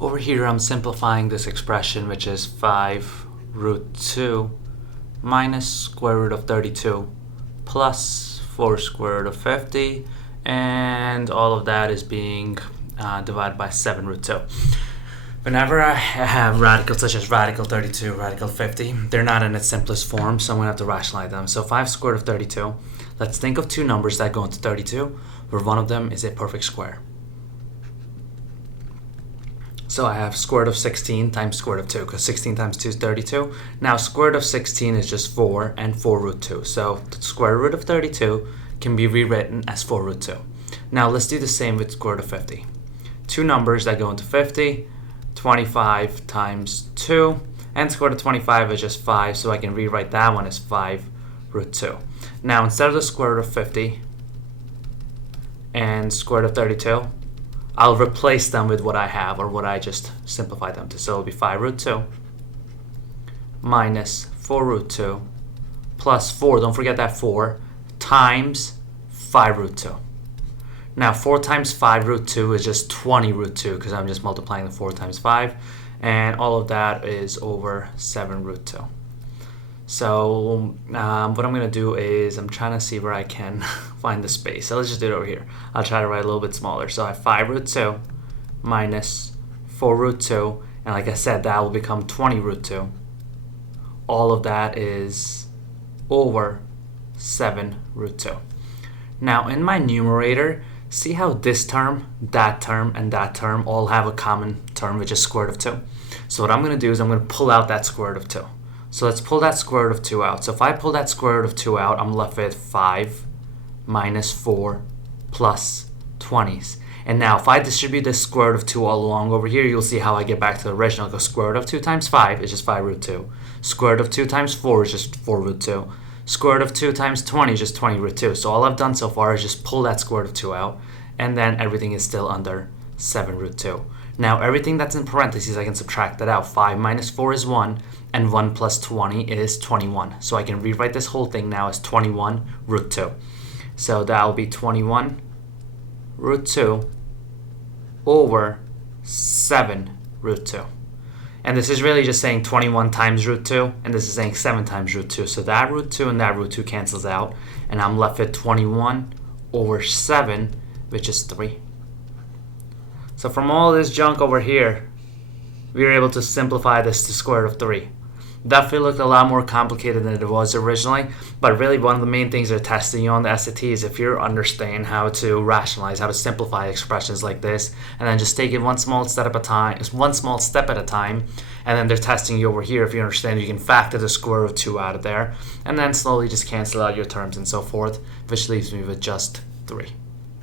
Over here I'm simplifying this expression, which is 5 root 2 minus square root of 32 plus 4 square root of 50, and all of that is being divided by 7 root 2. Whenever I have radicals such as radical 32, radical 50, they're not in its simplest form, so I'm going to have to rationalize them. So 5 square root of 32, let's think of two numbers that go into 32, where one of them is a perfect square. So I have square root of 16 times square root of 2, because 16 times 2 is 32. Now square root of 16 is just 4 and 4 root 2. So the square root of 32 can be rewritten as 4 root 2. Now let's do the same with square root of 50. Two numbers that go into 50, 25 times 2, and square root of 25 is just 5, so I can rewrite that one as 5 root 2. Now instead of the square root of 50 and square root of 32, I'll replace them with what I have, or what I just simplified them to. So it'll be 5 root 2 minus 4 root 2 plus 4, don't forget that 4, times 5 root 2. Now 4 times 5 root 2 is just 20 root 2, because I'm just multiplying the 4 times 5, and all of that is over 7 root 2. So what I'm going to do is I'm trying to see where I can find the space. So let's just do it over here. I'll try to write a little bit smaller. So I have 5 root 2 minus 4 root 2, and like I said, that will become 20 root 2. All of that is over 7 root 2. Now in my numerator, see how this term, and that term all have a common term, which is square root of 2. So what I'm going to do is I'm going to pull out that square root of 2. So let's pull that square root of 2 out. So if I pull that square root of 2 out, I'm left with 5 minus 4 plus 20s. And now if I distribute this square root of 2 all along over here, you'll see how I get back to the original. Because square root of 2 times 5 is just 5 root 2. Square root of 2 times 4 is just 4 root 2. Square root of 2 times 20 is just 20 root 2. So all I've done so far is just pull that square root of 2 out, and then everything is still under 7 root 2. Now everything that's in parentheses, I can subtract that out. 5 minus 4 is 1, and 1 plus 20 is 21. So I can rewrite this whole thing now as 21 root 2. So that will be 21 root 2 over 7 root 2. And this is really just saying 21 times root 2, and this is saying 7 times root 2. So that root 2 and that root 2 cancels out, and I'm left with 21 over 7, which is 3. So from all this junk over here, we were able to simplify this to square root of 3. Definitely looked a lot more complicated than it was originally, but really one of the main things they're testing you on the SAT is if you understand how to rationalize, how to simplify expressions like this, and then just take it one small step at a time, and then they're testing you over here if you understand you can factor the square root of 2 out of there, and then slowly just cancel out your terms and so forth, which leaves me with just 3.